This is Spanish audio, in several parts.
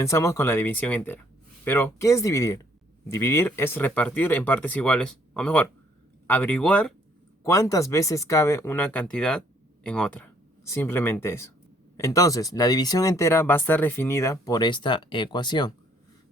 comenzamos con la división entera. Pero, ¿qué es dividir? Dividir es repartir en partes iguales, o mejor, averiguar cuántas veces cabe una cantidad en otra. Simplemente eso. Entonces, la división entera va a estar definida por esta ecuación,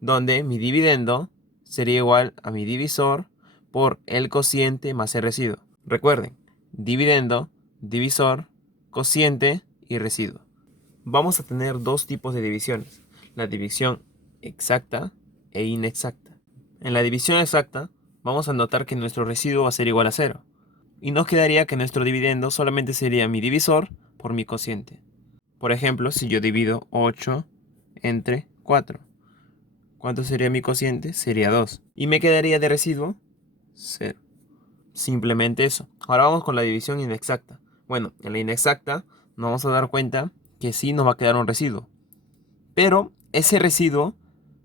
donde mi dividendo sería igual a mi divisor por el cociente más el residuo. Recuerden, dividendo, divisor, cociente y residuo. Vamos a tener dos tipos de divisiones, la división exacta e inexacta. En la división exacta, vamos a notar que nuestro residuo va a ser igual a 0. Y nos quedaría que nuestro dividendo solamente sería mi divisor por mi cociente. Por ejemplo, si yo divido 8 entre 4, ¿cuánto sería mi cociente? Sería 2. Y me quedaría de residuo 0. Simplemente eso. Ahora vamos con la división inexacta. Bueno, en la inexacta nos vamos a dar cuenta que sí nos va a quedar un residuo. Pero ese residuo,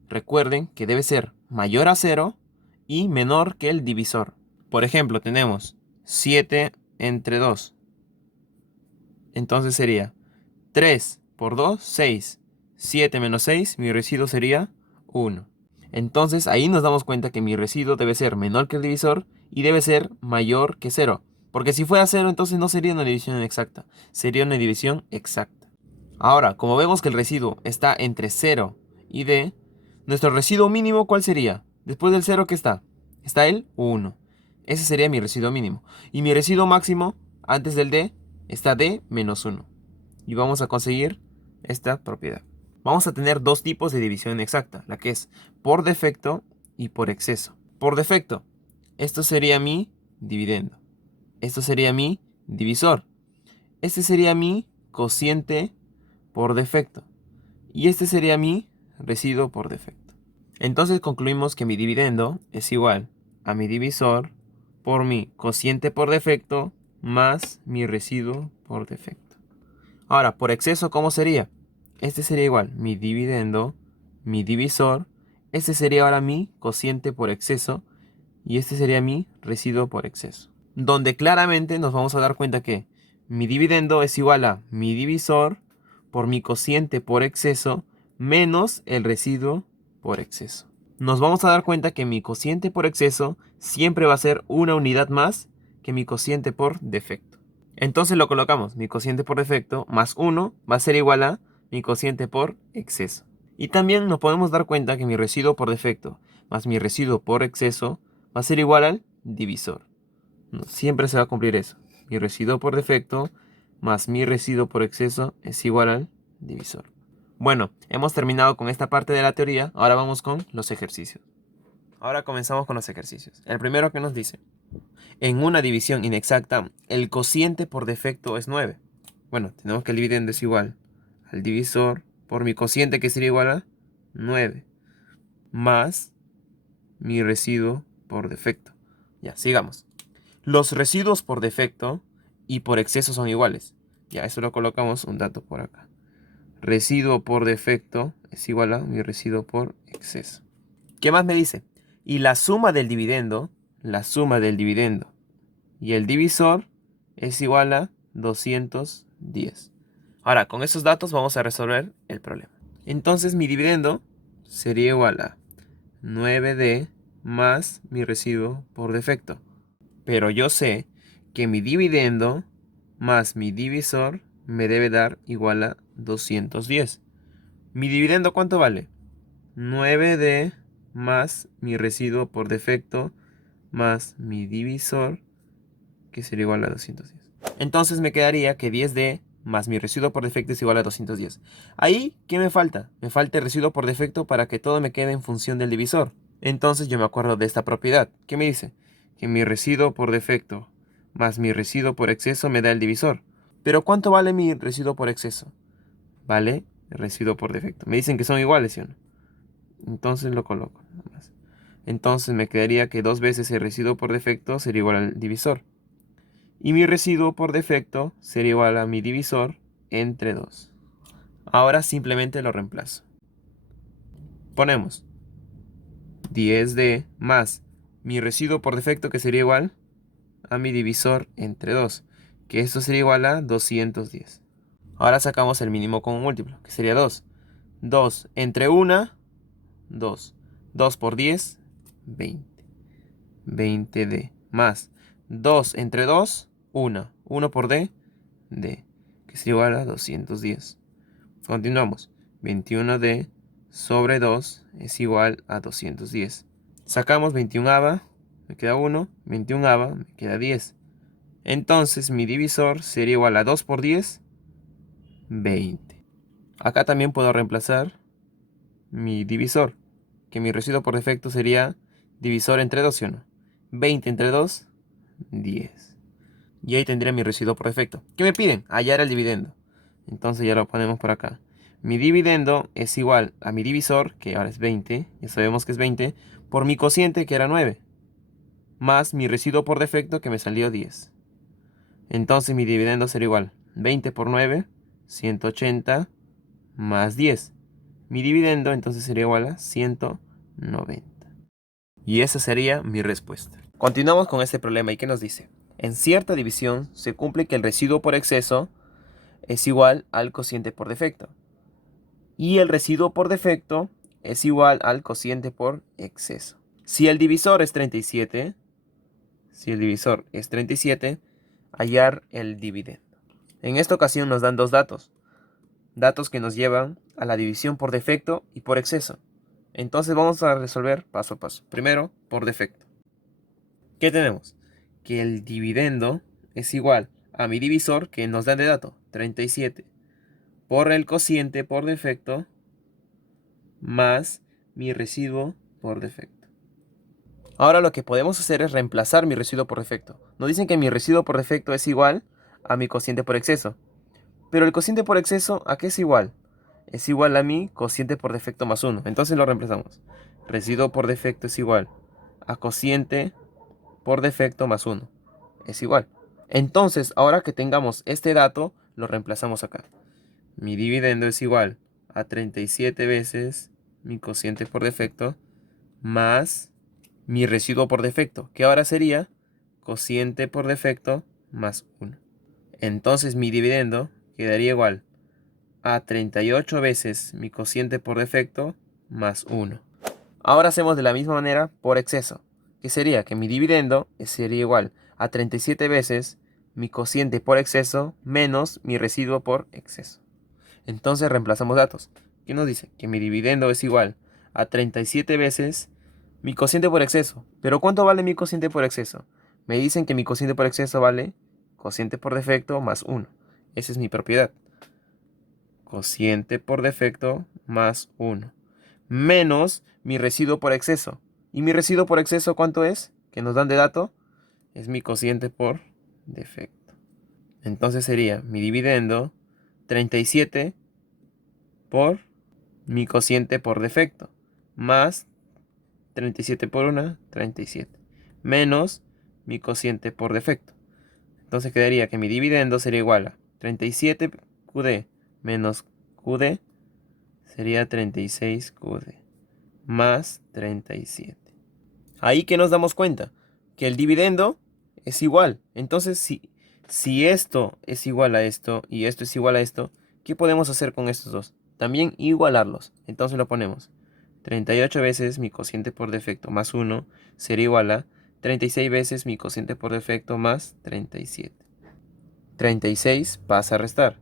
recuerden que debe ser mayor a 0 y menor que el divisor. Por ejemplo, tenemos 7 entre 2. Entonces sería 3 por 2, 6. 7 menos 6, mi residuo sería 1. Entonces ahí nos damos cuenta que mi residuo debe ser menor que el divisor y debe ser mayor que 0. Porque si fuera 0, entonces no sería una división exacta, sería una división exacta. Ahora, como vemos que el residuo está entre 0 y d, nuestro residuo mínimo, ¿cuál sería? Después del 0, ¿qué está? Está el 1. Ese sería mi residuo mínimo. Y mi residuo máximo, antes del d, está d menos 1. Y vamos a conseguir esta propiedad. Vamos a tener dos tipos de división exacta, la que es por defecto y por exceso. Por defecto, esto sería mi dividendo. Esto sería mi divisor. Este sería mi cociente por defecto. Y este sería mi residuo por defecto. Entonces concluimos que mi dividendo es igual a mi divisor por mi cociente por defecto más mi residuo por defecto. Ahora, por exceso, ¿cómo sería? Este sería igual mi dividendo, mi divisor. Este sería ahora mi cociente por exceso. Y este sería mi residuo por exceso. Donde claramente nos vamos a dar cuenta que mi dividendo es igual a mi divisor por mi cociente por exceso menos el residuo por exceso. Nos vamos a dar cuenta que mi cociente por exceso siempre va a ser una unidad más que mi cociente por defecto. Entonces lo colocamos, mi cociente por defecto más 1 va a ser igual a mi cociente por exceso. Y también nos podemos dar cuenta que mi residuo por defecto más mi residuo por exceso va a ser igual al divisor. No, siempre se va a cumplir eso. Mi residuo por defecto más mi residuo por exceso es igual al divisor. Bueno, hemos terminado con esta parte de la teoría. Ahora vamos con los ejercicios. Ahora comenzamos con los ejercicios. El primero que nos dice: en una división inexacta, el cociente por defecto es 9. Bueno, tenemos que el dividendo es igual al divisor por mi cociente, que sería igual a 9, más mi residuo por defecto. Ya, sigamos. Los residuos por defecto y por exceso son iguales. Ya, eso lo colocamos un dato por acá. Residuo por defecto es igual a mi residuo por exceso. ¿Qué más me dice? Y la suma del dividendo y el divisor es igual a 210. Ahora, con esos datos vamos a resolver el problema. Entonces mi dividendo sería igual a 9D más mi residuo por defecto. Pero yo sé que mi dividendo más mi divisor me debe dar igual a 210. ¿Mi dividendo cuánto vale? 9D más mi residuo por defecto más mi divisor, que sería igual a 210. Entonces me quedaría que 10D más mi residuo por defecto es igual a 210. Ahí, ¿qué me falta? Me falta el residuo por defecto para que todo me quede en función del divisor. Entonces yo me acuerdo de esta propiedad. ¿Qué me dice? Que mi residuo por defecto más mi residuo por exceso me da el divisor. Pero ¿cuánto vale mi residuo por exceso? Vale el residuo por defecto. Me dicen que son iguales, ¿sí o no? Entonces lo coloco. Entonces me quedaría que 2 veces el residuo por defecto sería igual al divisor. Y mi residuo por defecto sería igual a mi divisor entre 2. Ahora simplemente lo reemplazo. Ponemos 10D más mi residuo por defecto, que sería igual a mi divisor entre 2, que esto sería igual a 210. Ahora sacamos el mínimo común múltiplo, que sería 2. 2 entre 1, 2. 2 por 10, 20. 20D. Más 2 entre 2, 1. 1 por D, D. Que es igual a 210. Continuamos. 21D sobre 2 es igual a 210. Sacamos 21ava, me queda 1. 21ava, me queda 10. Entonces mi divisor sería igual a 2 por 10, 20. Acá también puedo reemplazar mi divisor, que mi residuo por defecto sería divisor entre 2 y 1. 20 entre 2, 10. Y ahí tendría mi residuo por defecto. ¿Qué me piden? Hallar el dividendo. Entonces ya lo ponemos por acá. Mi dividendo es igual a mi divisor, que ahora es 20, ya sabemos que es 20, por mi cociente, que era 9, más mi residuo por defecto, que me salió 10. Entonces mi dividendo será igual 20 por 9, 180, más 10. Mi dividendo entonces sería igual a 190. Y esa sería mi respuesta. Continuamos con este problema. ¿Y qué nos dice? En cierta división se cumple que el residuo por exceso es igual al cociente por defecto. Y el residuo por defecto es igual al cociente por exceso. Si el divisor es 37, hallar el dividendo. En esta ocasión nos dan dos datos. Datos que nos llevan a la división por defecto y por exceso. Entonces vamos a resolver paso a paso. Primero, por defecto. ¿Qué tenemos? Que el dividendo es igual a mi divisor, que nos da de dato, 37, por el cociente por defecto, más mi residuo por defecto. Ahora lo que podemos hacer es reemplazar mi residuo por defecto. Nos dicen que mi residuo por defecto es igual a mi cociente por exceso. Pero el cociente por exceso, ¿a qué es igual? Es igual a mi cociente por defecto más 1. Entonces lo reemplazamos. Residuo por defecto es igual a cociente por defecto más 1. Es igual. Entonces, ahora que tengamos este dato, lo reemplazamos acá. Mi dividendo es igual a 37 veces mi cociente por defecto más mi residuo por defecto, que ahora sería cociente por defecto más 1. Entonces mi dividendo quedaría igual a 38 veces mi cociente por defecto más 1. Ahora hacemos de la misma manera por exceso, que sería que mi dividendo sería igual a 37 veces mi cociente por exceso menos mi residuo por exceso. Entonces reemplazamos datos. ¿Qué nos dice? Que mi dividendo es igual a 37 veces mi cociente por exceso. ¿Pero cuánto vale mi cociente por exceso? Me dicen que mi cociente por exceso vale cociente por defecto más 1. Esa es mi propiedad. Cociente por defecto más 1. Menos mi residuo por exceso. ¿Y mi residuo por exceso cuánto es? Que nos dan de dato. Es mi cociente por defecto. Entonces sería mi dividendo 37 por mi cociente por defecto. Más 37 por 1, 37. Menos mi cociente por defecto. Entonces quedaría que mi dividendo sería igual a 37 QD menos QD sería 36 QD más 37. Ahí que nos damos cuenta que el dividendo es igual. Entonces si esto es igual a esto y esto es igual a esto, ¿qué podemos hacer con estos dos? También igualarlos. Entonces lo ponemos. 38 veces mi cociente por defecto más 1 sería igual a 36 veces mi cociente por defecto más 37. 36 pasa a restar.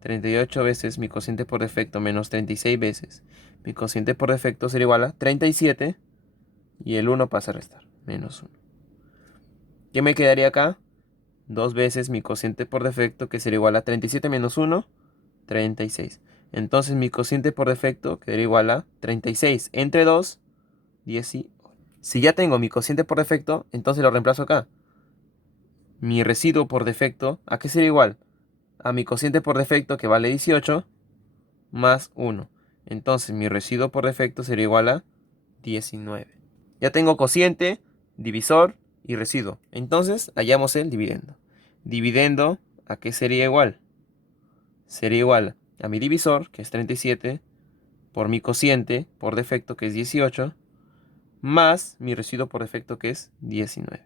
38 veces mi cociente por defecto menos 36 veces mi cociente por defecto sería igual a 37 y el 1 pasa a restar, menos 1. ¿Qué me quedaría acá? 2 veces mi cociente por defecto, que sería igual a 37 menos 1, 36. Entonces mi cociente por defecto quedaría igual a 36 entre 2, 18. Si ya tengo mi cociente por defecto, entonces lo reemplazo acá. Mi residuo por defecto, ¿a qué sería igual? A mi cociente por defecto, que vale 18, más 1. Entonces mi residuo por defecto sería igual a 19. Ya tengo cociente, divisor y residuo. Entonces hallamos el dividendo. Dividendo, ¿a qué sería igual? Sería igual a mi divisor, que es 37, por mi cociente por defecto, que es 18, más mi residuo por defecto, que es 19.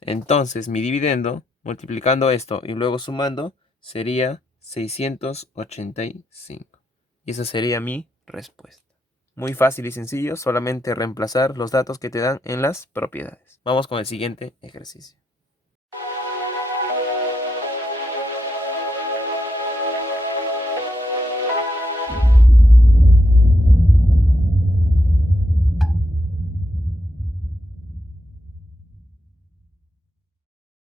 Entonces mi dividendo, multiplicando esto y luego sumando, sería 685. Y esa sería mi respuesta. Muy fácil y sencillo, solamente reemplazar los datos que te dan en las propiedades. Vamos con el siguiente ejercicio.